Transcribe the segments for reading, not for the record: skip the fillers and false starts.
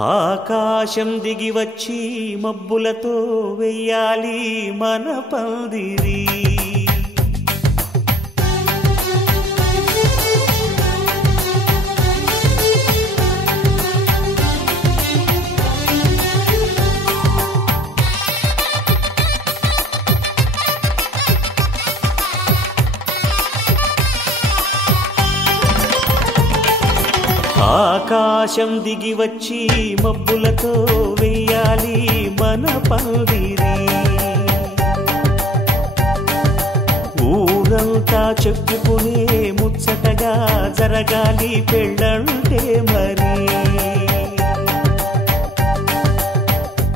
ఆకాశం దిగి వచ్చి మబ్బులతో వెయ్యాలి మన పందిరి. ఆకాశం దిగి వచ్చి మబ్బులతో వెయ్యాలి మన పందిరి. ఊరంతా చెప్పుకునే ముచ్చటగా జరగాలి పెళ్ళంటే మరి.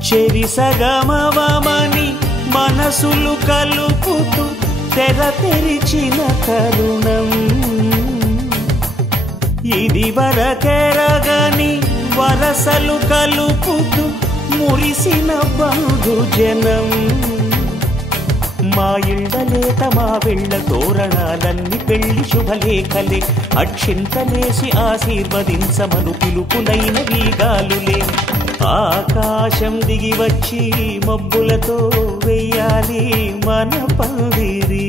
చెరిసగమవమని మనసులు కలుపుతూ తెర తెరిచిన తరుణం. ఇది వరకెరగని వరసలు కలుపుతూ మురిసిన బంధుజనం. మా ఇళ్ళలేత మా వెళ్ళ తోరణాలన్నీ పెళ్లి శుభలేఖలే. అక్షింతలేసి ఆశీర్వదించమను పిలుపులైన వీగాలులే. ఆకాశం దిగి వచ్చి మబ్బులతో వెయ్యాలి మన పందిరి.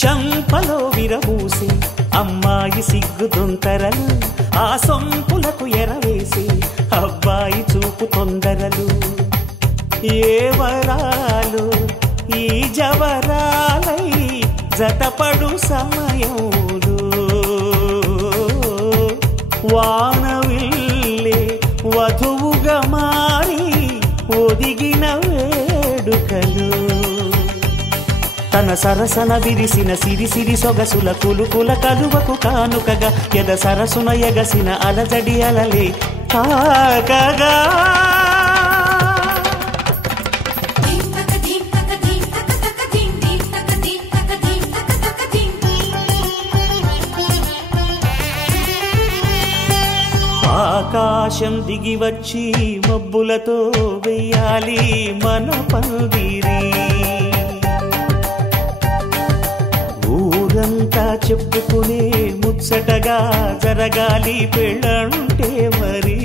చంపలో విరబూసి అమ్మాయి సిగ్గు దొంతరలు. ఆ సొంపులకు ఎరవేసి అబ్బాయి చూపు తొందరలు. ఏ వరాలు ఈ జవరాలై జతపడు సమయంలో. వానవిల్లే వధువుగా మారి ఒదిగిన వేడుకలు. తన సరసన విరిసిన సిరిసిరి సొగసుల కులుకుల కలువకు కానుకగా ఎద సరసున ఎగసిన అలజడి అలలే తాకగా. ఆకాశం దిగి వచ్చి మబ్బులతో వెయ్యాలి మన పందిరి. ఊరంతా చెప్పుకునే ముచ్చటగా జరగాలి పెళ్ళంటే మరి.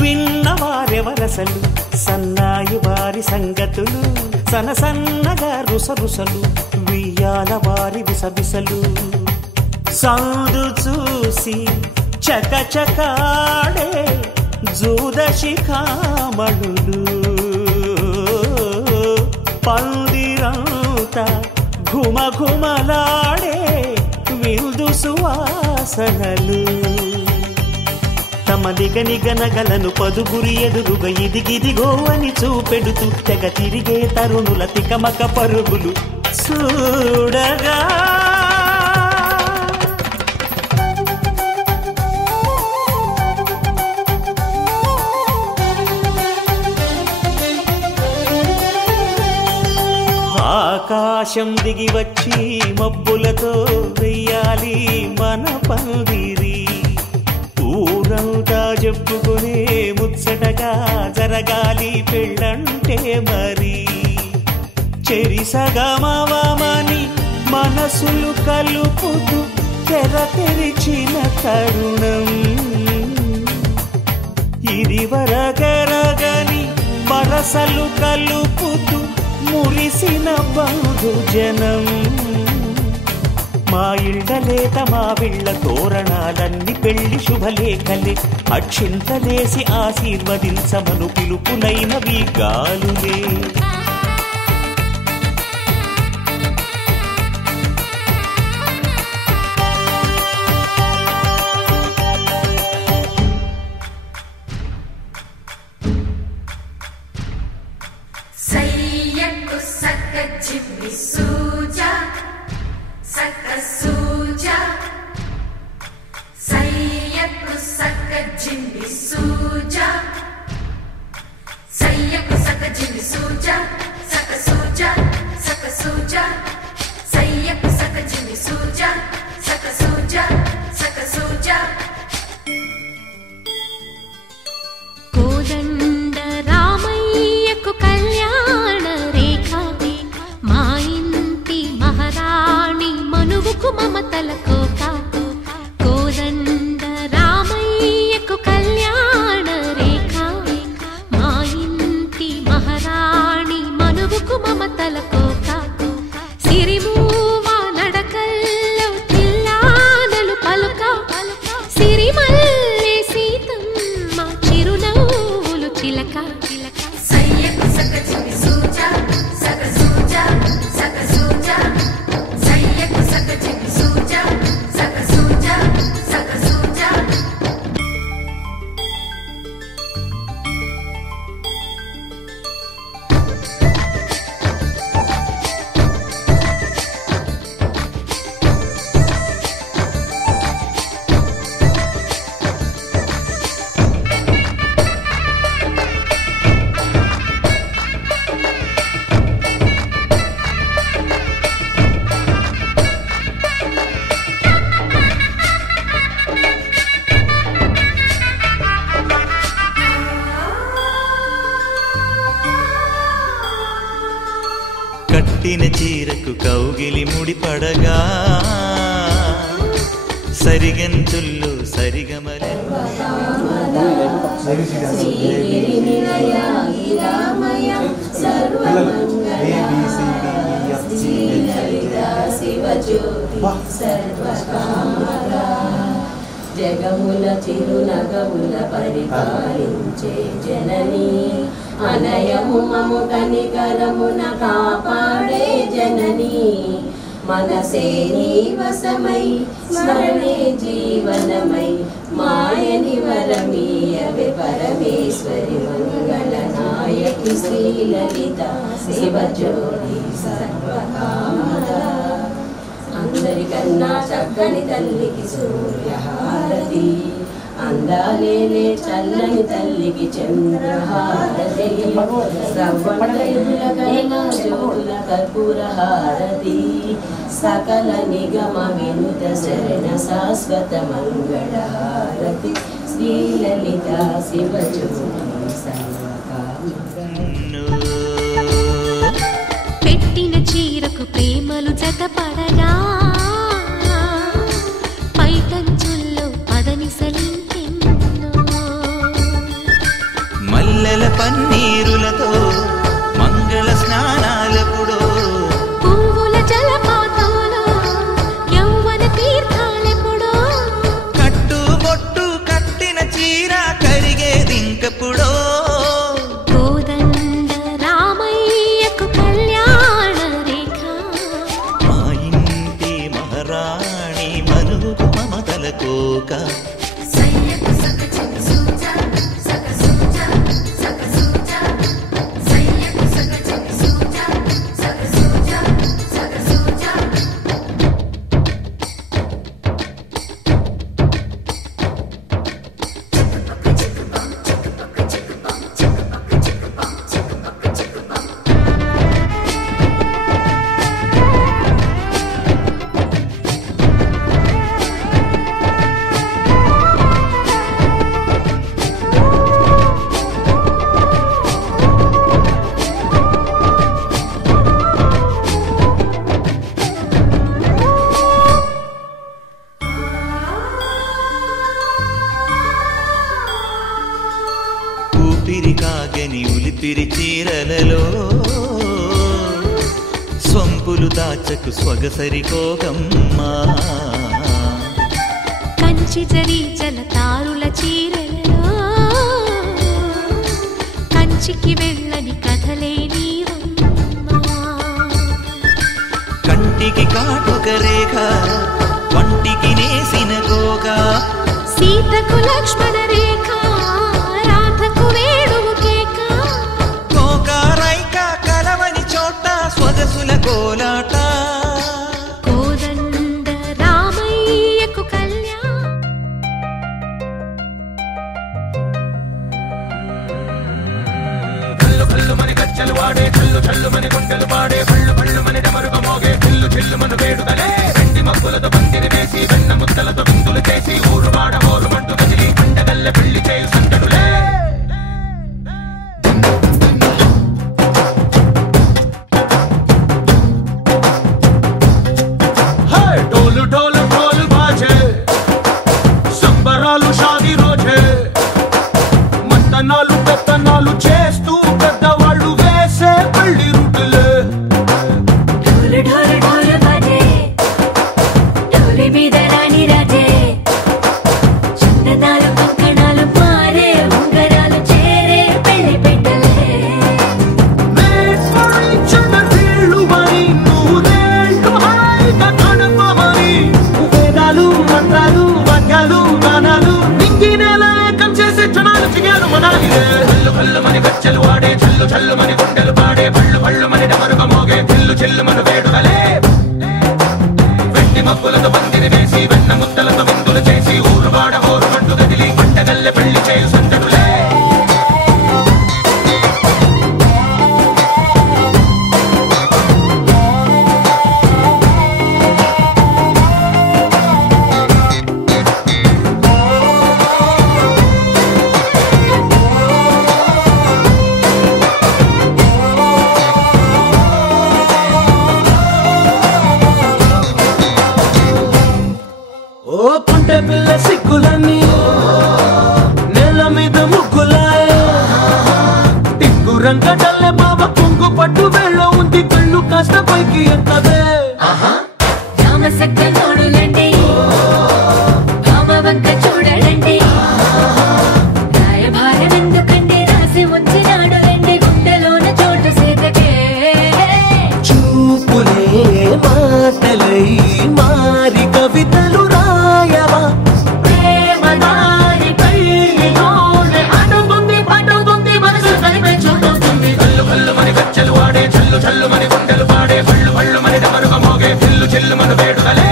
విన్నవారెవరసలు సన్నాయి వారి సంగతులు. సనసన్నగా రుసరుసలు వియ్యాల వారి విసబిసలు. సందు చూసి చకచకాడే జూదశిఖామణులు. పందిరంతా ఘుమఘుమలాడే విందు సువాసనలు. తమ నిగనిగనగలను పదుగురి ఎదురుగా ఇదిగిదిగో అని చూపెడుతూ తెగ తిరిగే తరుణుల తికమక పరుగులు చూడగా. ఆకాశం దిగి వచ్చి మబ్బులతో వెయ్యాలి మన పందిరి. ఊరంతా చెప్పుకునే ముచ్చటగా జరగాలి పెళ్ళంటే మరి. చెరిసగమవమని మనసులు కలుపుతూ తెర తెరిచిన తరుణం. ఇది వరకెరగని వరసలు కలుపుతూ మురిసిన బంధుజనం. మా ఇళ్ళలేత మా వెళ్ళ తోరణాలన్నీ పెళ్లి శుభలేఖలే. అక్షింతలేసి ఆశీర్వదించమను పిలుపులైన వీగాలులే. మమతల కోక కోదండ రామయ్యకు కళ్యాణ రేఖ మా ఇంటి మహారాణి మనువుకు మమతల కోక సిరిమూవ నడకల్లో తిల్లానలు పలుక సిరిమల్లె సీతమ్మ చిరునవ్వులు చిలక సయ్యకు సక చిమి సూజా సక సూజా సక సూజా సయ్యకు సక చిమి సూజా సక సూజా సక సూజా కట్టిన చీరకు కౌగిలి ముడిపడగా సరిగంతుల్లో సరిగమలే జగముల చిరునగముల పరిపాలించే జనని అనయము మము కనికరమున కాపాడే జనని మనసే నీవసమై స్మరణే జీవనమై మాయని వరమీయవే పరమేశ్వరి మంగళ నాయకి శ్రీలలిత శివజ్యోతి సర్వకామద అందరికన్నా చక్కని తల్లికి సూర్యహారతి అందాలేలే చల్లని తల్లికి చంద్రహారతి శ్రవణయుల కన్నా జ్యోతుల కర్పూర హారతి సకల నిగమ వినుత శరణ శాశ్వత మంగళ హారతి శ్రీలలిత శివజ్యోతి సర్వకామద పెట్టిన చీరకు ప్రేమలు జతపడగా పైటంచుల్లో పదనిసలింకెన్నో మల్లెల పన్నీరులతో మంగళ స్నానాలెప్పుడో పువ్వుల జలపాతంలో యౌవన తీర్థాలెప్పుడో కట్టుబొట్టు కట్టిన చీర కరిగేదింకెప్పుడో కోదండ రామయ్యకు కళ్యాణ రేఖ మా ఇంటి మహారాణి మనువుకు మమతల కోక సయ్యకు సక చిమి సూజా సక సూజా సక సూజా సయ్యకు సక చిమి సూజా సక సూజా సక సూజా ఊపిరి కాగని ఉలిపిరి చీరలలో సొంపులు దాచకు స్వగసరి కోగమ్మా కంచి జరి జలతారుల చీరలలో కంచికి వెళ్ళని కథలే నీవమ్మా కంటికి కాటుక రేఖ వంటికి నేసిన కోగా సీతకు లక్ష్మణ రేఖ రాధకు వేణువు కేక కోకారైక కలవని చోట స్వగసుల కోలాట కోదండ రామయ్యకు కళ్యాణ కల్లు కల్లు మని గచ్చలు వాడే కల్లు చల్లు మని గుండెలు పాడే కళ్ళు కళ్ళు మని డమరుగ మోగే చిల్లు చిల్లు మన వేడుదలే వెండి మబ్బులతో పందిరి వేసి వెన్న ముద్దలతో విందులు చేసి ఊరు వాడ ఊరు మంటు కదిలి పండగల్లె పెళ్లి చేయు సందడులే డోలు డోలు చల్లు మని గుండెలు పాడే భళ్ళు భళ్ళు మని డమరుగ మోగే చిల్లు చిల్లు మన వేడుదలే వెండి మబ్బులతో పందిరి వేసి వెన్న ముద్దలతో విందులు చేసి ఊరువాడ హోరు మంటు గదిలి పంటగల్లె పెళ్లి చేయు సందడులే పిల్ల సిక్కులని నెల మీద ముగ్గులాయే టింగు రంగడల్లే బాబా కుంగు పట్టు వెళ్ళ ఉంది కళ్ళు కాస్త పైకి ఎత్తదే రామసక్క నోడులండి రామవంక చూడడండి రాయభారం ఎందుకండి రాసి వచ్చినాడు రండి గుండెలోన చోటు సేతకే చూపులే మాటలై మారి కవితలు రాయవా ప్రేమదారి పైలోనే అడుగుంది పడుగుంది మనసు కలిపే చూడుతుంది కల్లు కల్లు మని గజ్జలు వాడే చల్లు చల్లు మని గుండెలు పాడే భళ్ళు భళ్ళు మని డమరుగ మోగే చిల్లు చిల్లు మన వేడుదలే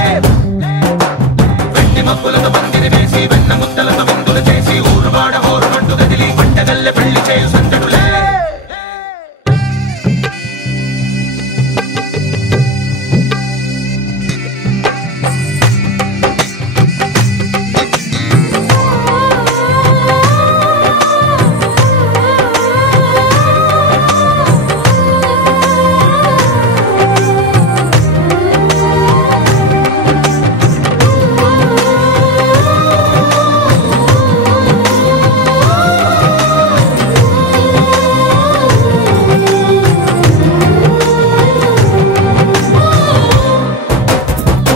వెండి మబ్బులతో పందిరి వేసి వెన్న ముద్దలతో విందులు చేసి ఊరువాడ హోరు మంటు గదిలి పంటగల్లె పెళ్లి చేయు సందడులే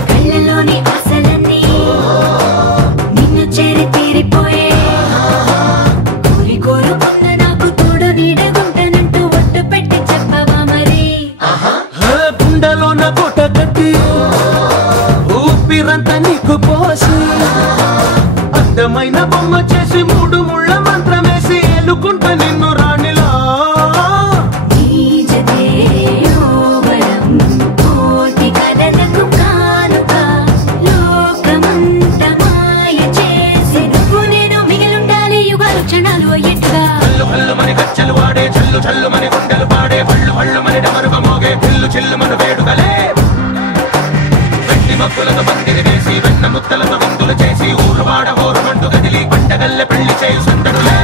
కళ్ళలోని ఆశలన్నీ నిన్ను చేరి తీరిపోయే కోరి కోరుకున్న నాకు తోడు నీడగుంటానంటూ ఒట్టు పెట్టి చెప్పవా మరి గుండెలోన కోట కట్టి ఊపిరంతా నీకు పోసి అందమైన బొమ్మ చేసి మూడు ముళ్ళ మంత్రమేసి ఎలుకుంట నిన్ను రాణిలా నీజదే యోవరం కోటి కలలకు కానుక లోకమంత మాయ చేసి నువ్వు నేను మిగిలుండాలి యుగాలు క్షణాలు అయ్యేట్టుగా కల్లు కల్లు మని గజ్జలు వాడే చల్లు చల్లు మని గుండెలు పాడే భళ్ళు భళ్ళు మని డమరుగ మోగే చిల్లు చిల్లు మన వేడుదలే వెండి మబ్బులతో పందిరి వేసి వెన్న ముద్దలతో విందులు చేసి ఊరువాడ హోరు మంటు గదిలి పంటగల్లె పెళ్లి చేయు సందడులే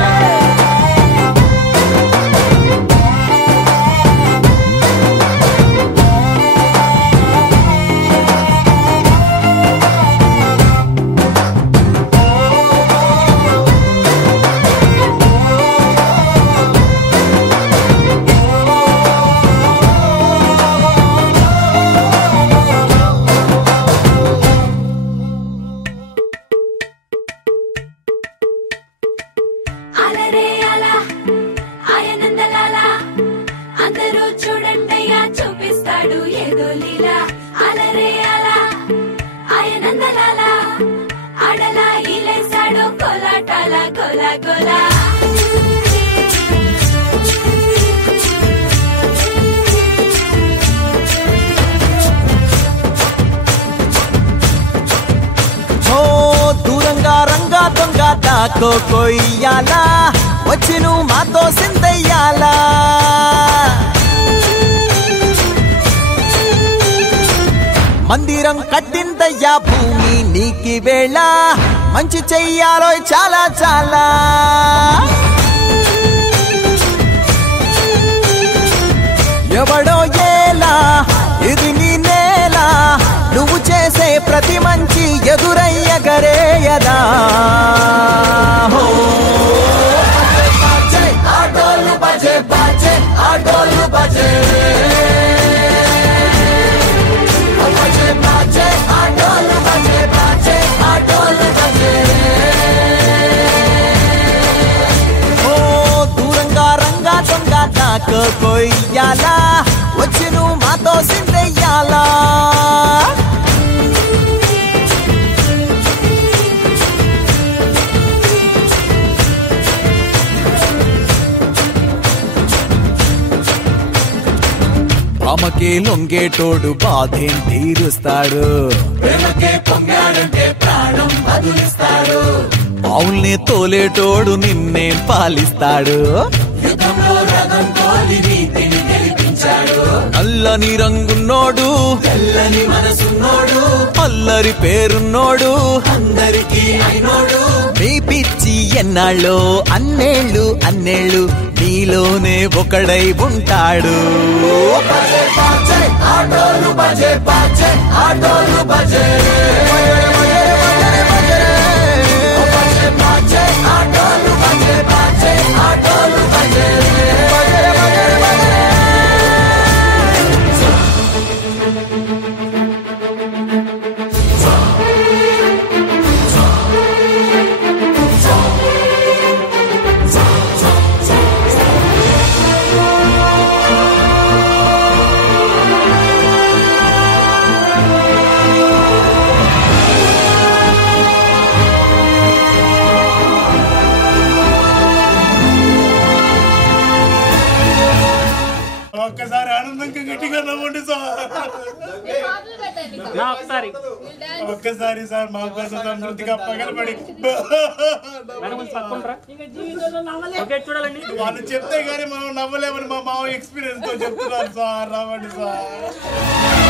అలరే అలా ఆయనందలాలా అందరూ చూడండయ్యా చూపిస్తాడు ఏదో లీలా అలరే అలా ఆయనందలాలా అడలా ఇలేసాడు కోలాటాల కోలా కోలా ఓ దూరంగా రంగా దొంగ దాకో కొయ్యాలా వచ్చి నువ్వు మాతో సిందయ్యాలా మందిరం కట్టిందయ్యా భూమి నీకి వేళ మంచి చెయ్యాలో చాలా చాలా ఎవడో ఏలా ఇది నీ నేల నువ్వు చేసే ప్రతి మంచి ఎదురయ్యగరేయదా హో బజే ఆటోలు బజే బజే ఆటోలు బజే బజే బజే ఆటోలు బజే బజే ఆటోలు బజే ఓ దూరంగా రంగా దొంగ నాకు కొయ్యాలా వచ్చి నువ్వు మాతో సిందెయ్యాలా ప్రేమకే లొంగేటోడు బాధేం తీరుస్తాడు. ప్రేమకే పొంగాడంటే ప్రాణం బదులిస్తాడు. పావుల్ని తోలేటోడు నిన్నే పాలిస్తాడు. యుద్ధంలో రథం తోలి నీతిని గెలిపించాడు. నల్లని రంగున్నోడు తెల్లని మనసున్నోడు. అల్లరి పేరున్నోడు అందరికీ అయినోడు. మీ పిచ్చి ఎన్నాళ్ళు అన్నేళ్ళు అన్నేళ్ళు నీలోనే ఒకడై ఉంటాడు. బజే బాజే ఆటోలు బజే బాజే ఆటోలు బజే బజే బాజే ఆటోలు బజే బాజే ఆటోలు బజే ఒక్కసారి ఆనందంగా గట్టిగా నవ్వండి సార్. ఒక్కసారి సార్ మా కోసం సంతృప్తిగా పగలబడి వాళ్ళు చెప్తే గానీ మనం నవ్వలేమని మా మావ ఎక్స్పీరియన్స్ తో చెప్తున్నారు సార్. నవ్వండి సార్.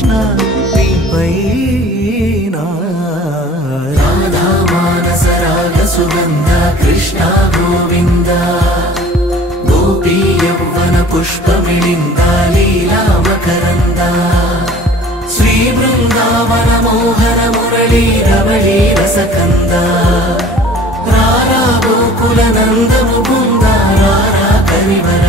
కృష్ణ నీపైన రాధా మానస రాగ సుగంధ కృష్ణ గోవింద గోపీ యౌవన పుష్పమిళింద లీలా మకరంద శ్రీ బృందావన మోహన మురళీ రవళీ రసకంద రారా గోకుల నంద ముకుంద రారా కరివర